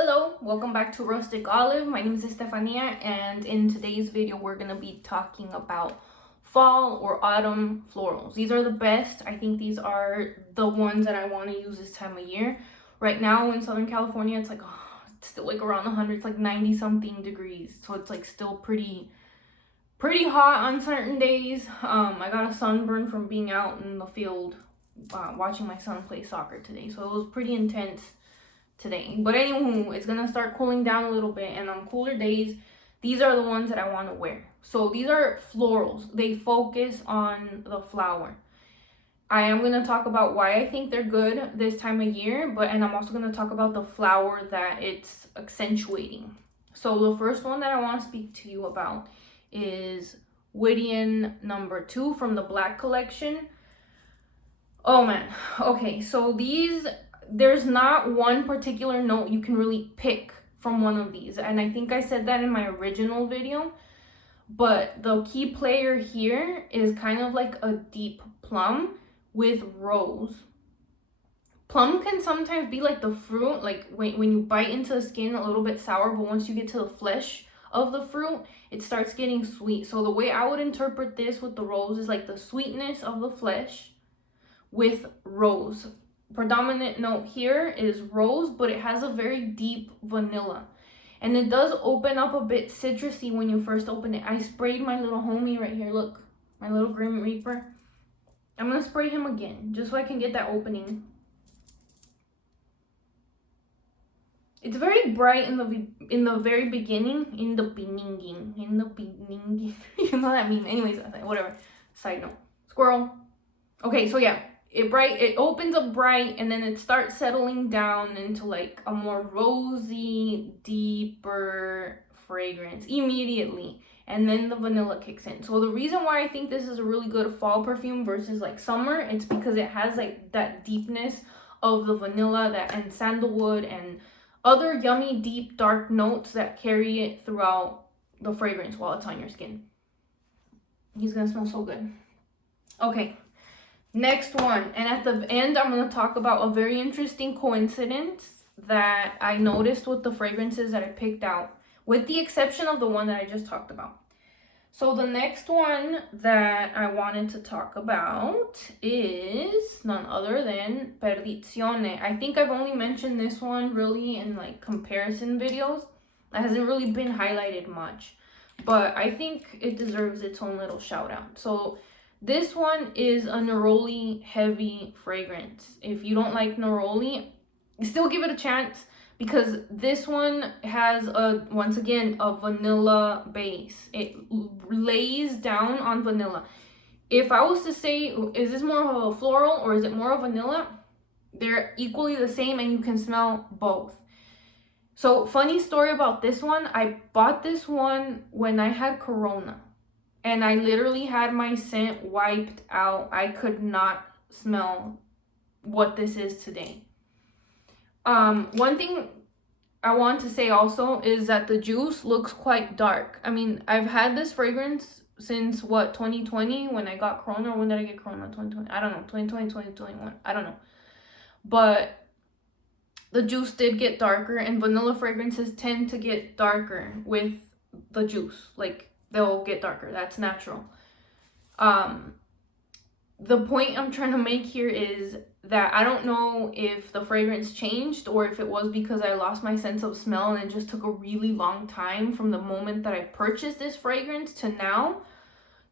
Hello, welcome back to Rustic Olive. My name is Estefania, and in today's video we're going to be talking about fall or autumn florals. These are the best. I think these are the ones that I want to use this time of year. Right now in Southern California, it's still like around 100, it's like 90 something degrees. So it's like still pretty hot on certain days. I got a sunburn from being out in the field watching my son play soccer today. So it was pretty intense today. But anywho, it's gonna start cooling down a little bit, and on cooler days, these are the ones that I want to wear. So these are florals. They focus on the flower. I am gonna talk about why I think they're good this time of year, and I'm also gonna talk about the flower that it's accentuating. So the first one that I want to speak to you about is Whittian number 2 from the Black collection. Oh man. Okay, so there's not one particular note you can really pick from one of these, and I think I said that in my original video, but the key player here is kind of like a deep plum with rose. Plum can sometimes be like the fruit, like when you bite into the skin, a little bit sour, but once you get to the flesh of the fruit, it starts getting sweet. So the way I would interpret this with the rose is like the sweetness of the flesh with rose. Predominant note here is rose, but it has a very deep vanilla, and it does open up a bit citrusy when you first open it. I sprayed my little homie right here, look, my little Grim Reaper. I'm gonna spray him again just so I can get that opening. It's very bright in the very beginning, you know that meme. Anyways, whatever, side note. Squirrel. Okay, so yeah, it opens up bright, and then it starts settling down into like a more rosy, deeper fragrance immediately, and then the vanilla kicks in. So the reason why I think this is a really good fall perfume versus like summer, it's because it has like that deepness of the vanilla and sandalwood and other yummy deep dark notes that carry it throughout the fragrance while it's on your skin. He's gonna smell so good. Okay, next one, and at the end I'm going to talk about a very interesting coincidence that I noticed with the fragrances that I picked out, with the exception of the one that I just talked about. So the next one that I wanted to talk about is none other than Perdizione. I think I've only mentioned this one really in like comparison videos. It hasn't really been highlighted much, but I think it deserves its own little shout out. So this one is a neroli heavy fragrance. If you don't like neroli, still give it a chance, because this one has once again a vanilla base. It lays down on vanilla. If I was to say, is this more of a floral or is it more of vanilla? They're equally the same, and you can smell both. So funny story about this one, I bought this one when I had corona, and I literally had my scent wiped out. I could not smell what this is today. One thing I want to say also is that the juice looks quite dark. I mean, I've had this fragrance since 2020 when I got corona, or when did I get corona? 2020, I don't know, 2020, 2021, I don't know. But the juice did get darker, and vanilla fragrances tend to get darker with the juice. Like, they'll get darker. That's natural. The point I'm trying to make here is that I don't know if the fragrance changed, or if it was because I lost my sense of smell and it just took a really long time from the moment that I purchased this fragrance to now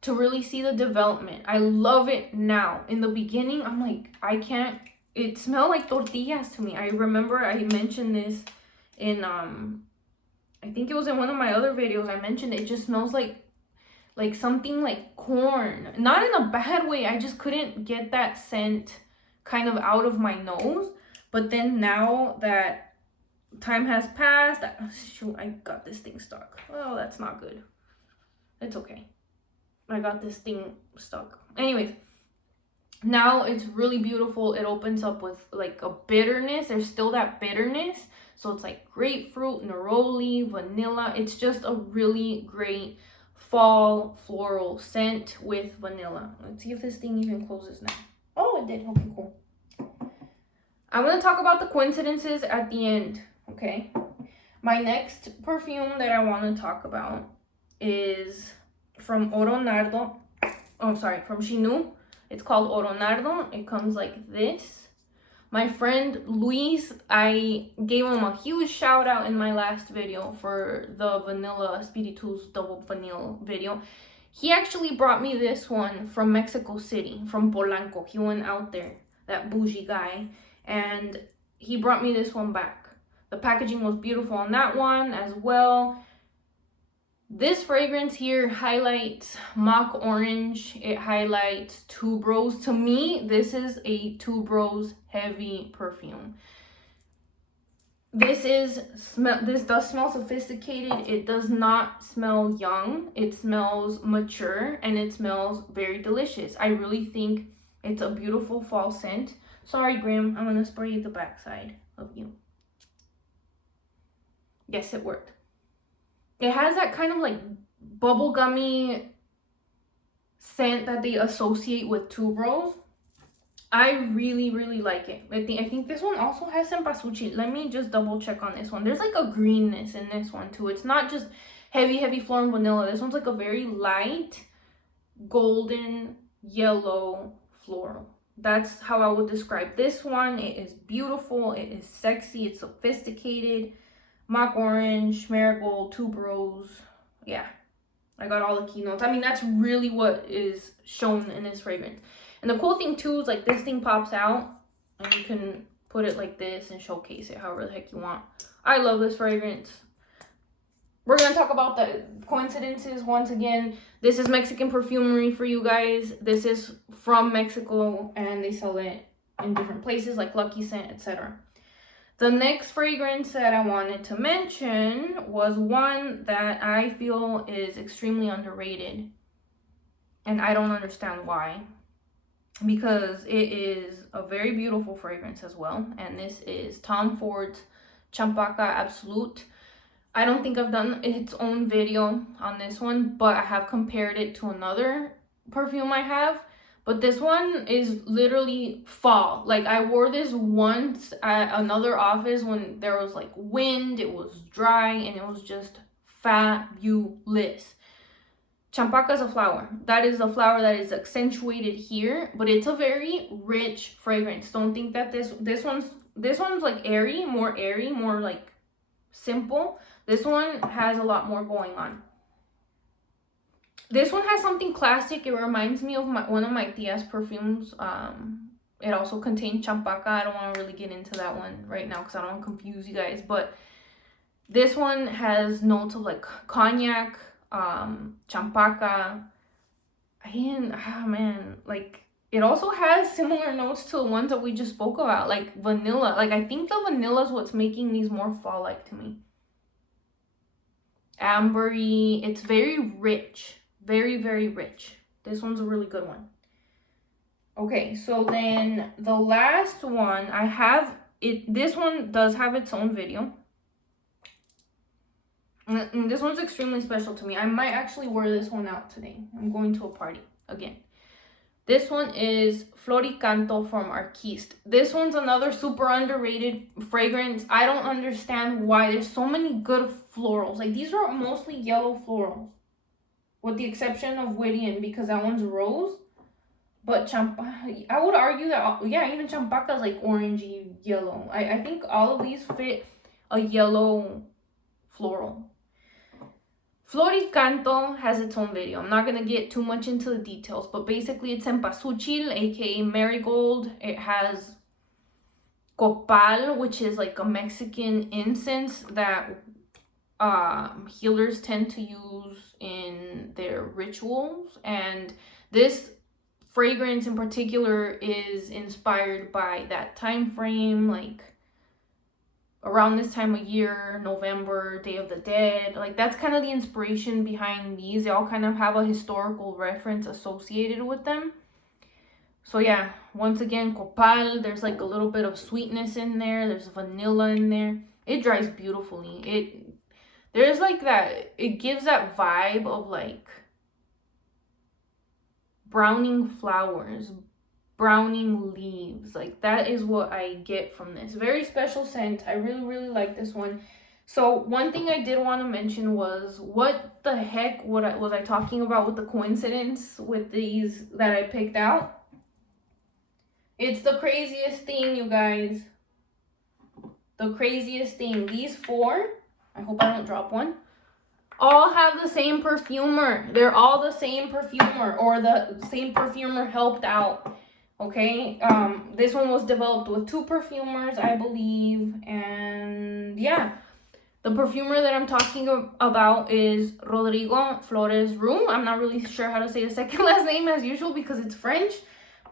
to really see the development. I love it now. In the beginning, I'm like, it smelled like tortillas to me. I remember I mentioned this in I think it was in one of my other videos. I mentioned it just smells like something like corn. Not in a bad way. I just couldn't get that scent kind of out of my nose. But then now that time has passed, I got this thing stuck. Oh, that's not good. It's okay. I got this thing stuck. Anyways, now it's really beautiful. It opens up with like a bitterness. There's still that bitterness. So it's like grapefruit, neroli, vanilla. It's just a really great fall floral scent with vanilla. Let's see if this thing even closes now. Oh, it did. Okay, cool. I'm going to talk about the coincidences at the end, okay? My next perfume that I want to talk about is from Oronardo. Oh, sorry, from Chinu. It's called Oronardo. It comes like this. My friend Luis, I gave him a huge shout out in my last video for the Vanilla Spiritus Double Vanille video. He actually brought me this one from Mexico City, from Polanco. He went out there, that bougie guy, and he brought me this one back. The packaging was beautiful on that one as well. This fragrance here highlights mock orange. It highlights tuberose. To me, this is a tuberose heavy perfume. This does smell sophisticated. It does not smell young. It smells mature and it smells very delicious. I really think it's a beautiful fall scent. Sorry, Graham, I'm gonna spray the backside of you. Yes, it worked. It has that kind of like bubblegummy scent that they associate with tuberose. I really, really like it. I think this one also has cempasúchil. Let me just double check on this one. There's like a greenness in this one too. It's not just heavy floral vanilla. This one's like a very light golden yellow floral. That's how I would describe this one. It is beautiful. It is sexy. It's sophisticated. Mock orange, marigold, tuberose. Yeah, I got all the keynotes. I mean, that's really what is shown in this fragrance. And the cool thing too is like this thing pops out and you can put it like this and showcase it however the heck you want. I love this fragrance. We're going to talk about the coincidences once again. This is Mexican perfumery for you guys. This is from Mexico and they sell it in different places like Lucky Scent, etc. The next fragrance that I wanted to mention was one that I feel is extremely underrated. And I don't understand why. Because it is a very beautiful fragrance as well. And this is Tom Ford's Champaca Absolute. I don't think I've done its own video on this one, but I have compared it to another perfume I have. But this one is literally fall. Like, I wore this once at another office when there was like wind, it was dry, and it was just fabulous. Champaca is a flower. That is a flower that is accentuated here, but it's a very rich fragrance. Don't think that this one's like airy, more like simple. This one has a lot more going on. This one has something classic. It reminds me of one of my tia's perfumes. It also contains champaca. I don't want to really get into that one right now because I don't want to confuse you guys. But this one has notes of like cognac, champaca. Like it also has similar notes to the ones that we just spoke about, like vanilla. Like I think the vanilla is what's making these more fall-like to me. Ambery. It's very rich. Very, very rich. This one's a really good one. Okay, so then the last one I have, this one does have its own video. And this one's extremely special to me. I might actually wear this one out today. I'm going to a party again. This one is Floricanto from Arquiste. This one's another super underrated fragrance. I don't understand why there's so many good florals. Like these are mostly yellow florals. With the exception of Whittian, because that one's rose. But I would argue that, yeah, even Champaca is like orangey yellow. I think all of these fit a yellow floral. Floricanto has its own video. I'm not going to get too much into the details, but basically it's cempasúchil, aka marigold. It has copal, which is like a Mexican incense that healers tend to use in their rituals, and this fragrance in particular is inspired by that time frame, like around this time of year, November, Day of the Dead. Like that's kind of the inspiration behind these. They all kind of have a historical reference associated with them. So yeah, once again, copal, there's like a little bit of sweetness in there, there's vanilla in there. It dries beautifully. There's like that, it gives that vibe of like browning flowers, browning leaves. Like that is what I get from this. Very special scent. I really, really like this one. So one thing I did want to mention was, what the heck was I talking about with the coincidence with these that I picked out? It's the craziest thing, you guys. The craziest thing. These four, I hope I don't drop one, all have the same perfumer. They're all the same perfumer, or the same perfumer helped out. Okay, this one was developed with 2 perfumers, I believe, and yeah. The perfumer that I'm talking about is Rodrigo Flores Room. I'm not really sure how to say the second last name as usual because it's French.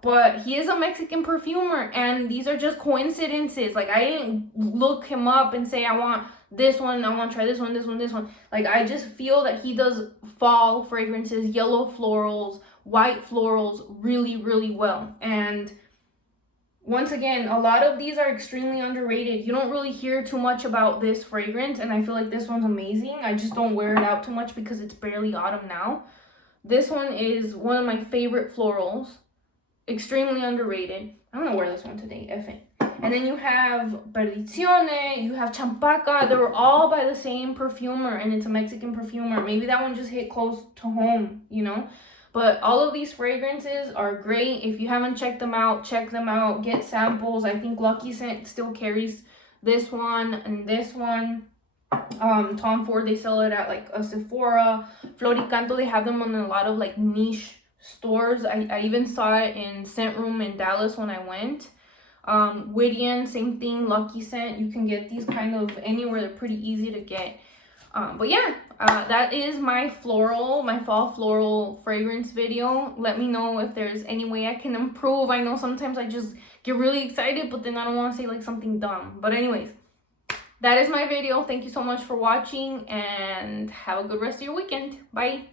But he is a Mexican perfumer, and these are just coincidences. Like, I didn't look him up and say, I want this one, I want to try this one, this one, this one. Like, I just feel that he does fall fragrances, yellow florals, white florals really, really well. And once again, a lot of these are extremely underrated. You don't really hear too much about this fragrance, and I feel like this one's amazing. I just don't wear it out too much because it's barely autumn now. This one is one of my favorite florals. Extremely underrated. I'm gonna wear this one today, F. And then you have Perdizione, you have Champaca. They were all by the same perfumer, and it's a Mexican perfumer. Maybe that one just hit close to home, you know? But all of these fragrances are great. If you haven't checked them out, check them out. Get samples. I think Lucky Scent still carries this one and this one. Tom Ford, they sell it at like a Sephora. Floricanto, they have them on a lot of like niche stores. I even saw it in Scent Room in Dallas when I went. Whittian, same thing. Lucky Scent, you can get these kind of anywhere. They're pretty easy to get. But yeah, that is my fall floral fragrance video. Let me know if there's any way I can improve. I know sometimes I just get really excited, but then I don't want to say like something dumb. But anyways, that is my video. Thank you so much for watching, and have a good rest of your weekend. Bye.